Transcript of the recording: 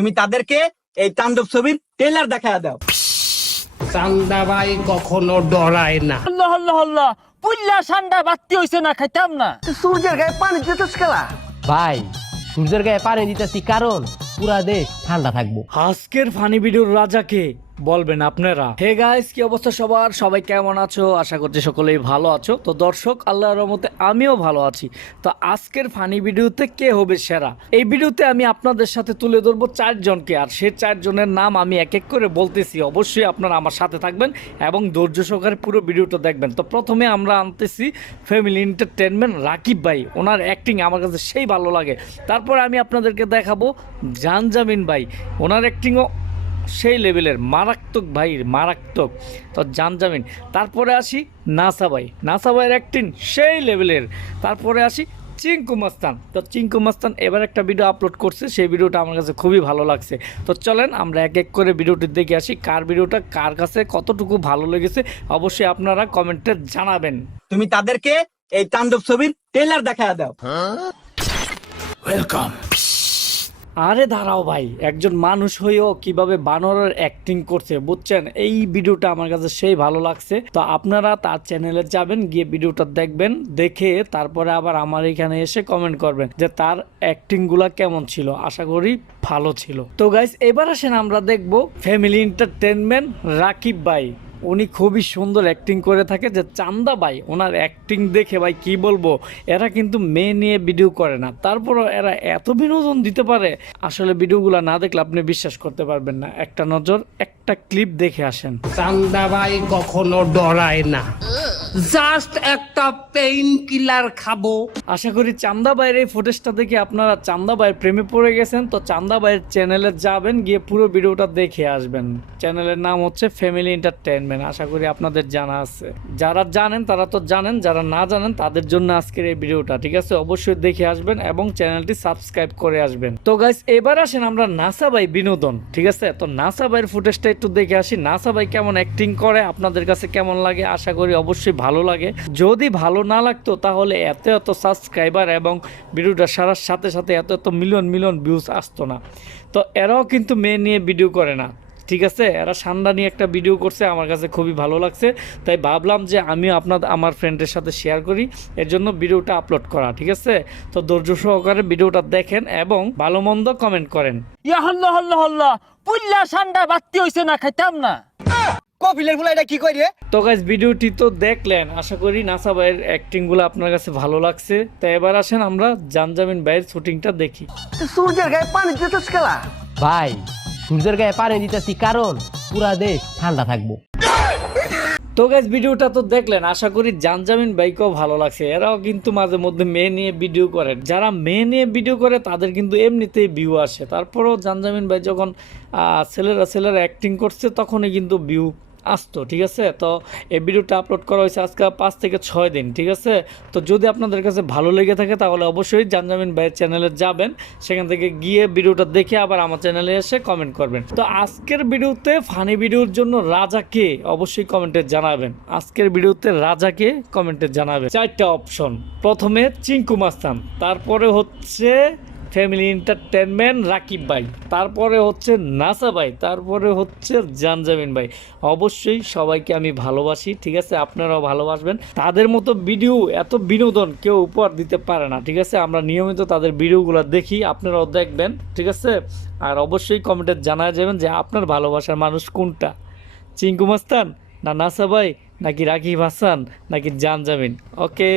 তুমি তাদেরকে এই তাণ্ডব ছবির ট্রেলার দেখায় দাও। চান্দা ভাই কখনো ডরায় না। হল্লা হল্লা হল্লা পুল্লা ঠান্ডা বাত্তি হইছে না, খাইতাম না। সূর্যের গায়ে পানি দিতেছ খেলা ভাই সূর্যের গায়ে পানি দিতেছি কারণ পুরা দেশ ঠান্ডা থাকবো। আজকের ফানি ভিডিওর রাজাকে বলবেন আপনারা। হে গাইস, কি অবস্থা সবার? সবাই কেমন আছো? আশা করছি সকলেই ভালো আছো। তো দর্শক, আল্লাহর রহমতে আমিও ভালো আছি। তো আজকের ফানি ভিডিওতে কে হবে সেরা, এই ভিডিওতে আমি আপনাদের সাথে তুলে ধরবো 4 জনকে, আর সে 4 জনের নাম আমি এক এক করে বলতেছি। অবশ্যই আপনারা আমার সাথে থাকবেন এবং ধৈর্য সহকারে পুরো ভিডিওটা দেখবেন। তো প্রথমে আমরা আনতেছি ফ্যামিলি এন্টারটেনমেন্ট রাকিব ভাই। ওনার অ্যাক্টিং আমার কাছে সেই ভালো লাগে। তারপরে আমি আপনাদেরকে দেখাবো জানজামিন ভাই। ওনার অ্যাক্টিংও সেই লেভেলের, মারাত্মক ভাই, মারাত্মক। তো জানজামিন। তারপরে আসি নাসা ভাই। নাসা ভাইয়ের অ্যাক্টিং সেই লেভেলের। তারপরে আসি চিঙ্কু মাস্তান। তো চিঙ্কু মাস্তান এবার একটা ভিডিও আপলোড করছে, সেই ভিডিওটা আমার কাছে খুবই ভালো লাগছে। তো চলেন আমরা এক এক করে ভিডিওটি দেখে আসি, কার ভিডিওটা কার কাছে কতটুকু ভালো লেগেছে অবশ্যই আপনারা কমেন্টে জানাবেন। তুমি তাদেরকে এই তাণ্ডব ছবির ট্রেলার দেখায় দাও। ওয়েলকাম। আরে দাঁড়াও ভাই, একজন মানুষ হয়েও কিভাবে বানরের অ্যাক্টিং করছে বুঝছেন? এই ভিডিওটা আমার কাছে সেই ভালো লাগছে। তো আপনারা তার চ্যানেলে যাবেন, গিয়ে ভিডিওটা দেখবেন, দেখে তারপরে আবার আমার এখানে এসে কমেন্ট করবেন যে তার অ্যাক্টিং গুলা কেমন ছিল। আশা করি ভালো ছিল। তো গাইস, এবার আসেন আমরা দেখবো ফ্যামিলি এন্টারটেনমেন্ট রাকিব ভাই। উনি খুবই সুন্দর অ্যাক্টিং করে থাকে। যে চান্দা ভাই, ওনার অ্যাক্টিং দেখে ভাই কি বলবো, এরা কিন্তু মেয়ে নিয়ে ভিডিও করে না, তারপরও এরা এত বিনোদন দিতে পারে। আসলে ভিডিওগুলো না দেখলে আপনি বিশ্বাস করতে পারবেন না। একটা নজর, একটা ক্লিপ দেখে আসেন। চান্দা ভাই কখনো ডরায় না, জাস্ট একটা পেইন কিলার খাবো। আশা করি চান্দা ভাইয়ের এই ফুটেজটা দেখে আপনারা চান্দা ভাইয়ের প্রেমে পড়ে গেছেন। তো চান্দা ভাইয়ের চ্যানেলে যাবেন, গিয়ে পুরো ভিডিওটা দেখে আসবেন। চ্যানেলের নাম হচ্ছে ফ্যামিলি এন্টারটেনমেন্ট। আশা করি আপনাদের জানা আছে। যারা জানেন তারা তো জানেন, যারা না জানেন তাদের জন্য আজকের এই ভিডিওটা, ঠিক আছে? অবশ্যই দেখে আসবেন এবং চ্যানেলটি সাবস্ক্রাইব করে আসবেন। তো গাইস, এবার আসেন আমরা নাসা ভাই বিনোদন, ঠিক আছে? তো নাসা ভাইয়ের ফুটেজটা একটু দেখে আসি। নাসা ভাই কেমন অ্যাক্টিং করে, আপনাদের কাছে কেমন লাগে? আশা করি অবশ্যই ভালো লাগে। যদি ভালো না লাগতো তাহলে এত এত সাবস্ক্রাইবার এবং ভিডিওটা সারার সাথে সাথে এত এত মিলিয়ন মিলিয়ন ভিউজ আসতো না। তো এরাও কিন্তু মেয়ে নিয়ে ভিডিও করে না, ঠিক আছে? এরা সান্ডা নিয়ে একটা ভিডিও করছে, আমার কাছে খুবই ভালো লাগছে। তাই ভাবলাম যে আমিও আমার ফ্রেন্ডের সাথে শেয়ার করি, এর জন্য ভিডিওটা আপলোড করা, ঠিক আছে? তো ধৈর্য সহকারে ভিডিওটা দেখেন এবং ভালো মন্দ কমেন্ট করেন। ইয়া হল্লা হল্লা হল্লা পুল্লা ঠান্ডা বাত্তি হইছে না, খাইতাম না। কপিলের ফুলা এটা কি কই রে? তো গাইস, ভিডিওটি তো দেখলেন, আশা করি নাসা ভাইয়ের অ্যাক্টিংগুলো আপনার কাছে ভালো লাগছে। তো এবার আসেন আমরা জানজামিন ভাইয়ের শুটিংটা দেখি। সূর্যের গায়ে পানি দিতেছ খেলা ভাই সূর্যের গায়ে পানি দিতেছি কারণ পুরা দেশ ঠান্ডা থাকবো। তো গাইস, ভিডিওটা তো দেখলেন, আশা করি জানজামিন ভাইকেও ভালো লাগছে। এরাও কিন্তু মাঝে মধ্যে মেয়ে নিয়ে ভিডিও করেন। যারা মেয়ে নিয়ে ভিডিও করে তাদের কিন্তু এমনিতেই ভিউ আসে। তারপরেও জানজামিন ভাই যখন ছেলেরা অ্যাক্টিং করছে তখনই কিন্তু ভিউ আসতো, ঠিক আছে? তো এই ভিডিওটা আপলোড করা হয়েছে আজকে 5 থেকে 6 দিন, ঠিক আছে? তো যদি আপনাদের কাছে ভালো লেগে থাকে তাহলে অবশ্যই জানজামিন ভাইয়ের চ্যানেলে যাবেন, সেখান থেকে গিয়ে ভিডিওটা দেখে আবার আমার চ্যানেলে এসে কমেন্ট করবেন। তো আজকের ভিডিওতে ফানি ভিডিওর জন্য রাজাকে অবশ্যই কমেন্টে জানাবেন। আজকের ভিডিওতে রাজাকে কমেন্টে জানাবেন। 4টা অপশন। প্রথমে চিঙ্কু মাস্তান, তারপরে হচ্ছে ফ্যামিলি এন্টারটেনমেন্ট রাকিব ভাই, তারপরে হচ্ছে নাসা ভাই, তারপরে হচ্ছে জানজামিন ভাই। অবশ্যই সবাইকে আমি ভালোবাসি, ঠিক আছে? আপনারাও ভালোবাসবেন। তাদের মতো ভিডিও, এত বিনোদন কেউ উপহার দিতে পারে না, ঠিক আছে? আমরা নিয়মিত তাদের ভিডিওগুলো দেখি, আপনারাও দেখবেন, ঠিক আছে? আর অবশ্যই কমেন্টে জানায় যাবেন যে আপনার ভালোবাসার মানুষ কোনটা, চিঙ্কু মাস্তান না নাসা ভাই, নাকি রাকিব হাসান, নাকি জানজামিন। ওকে।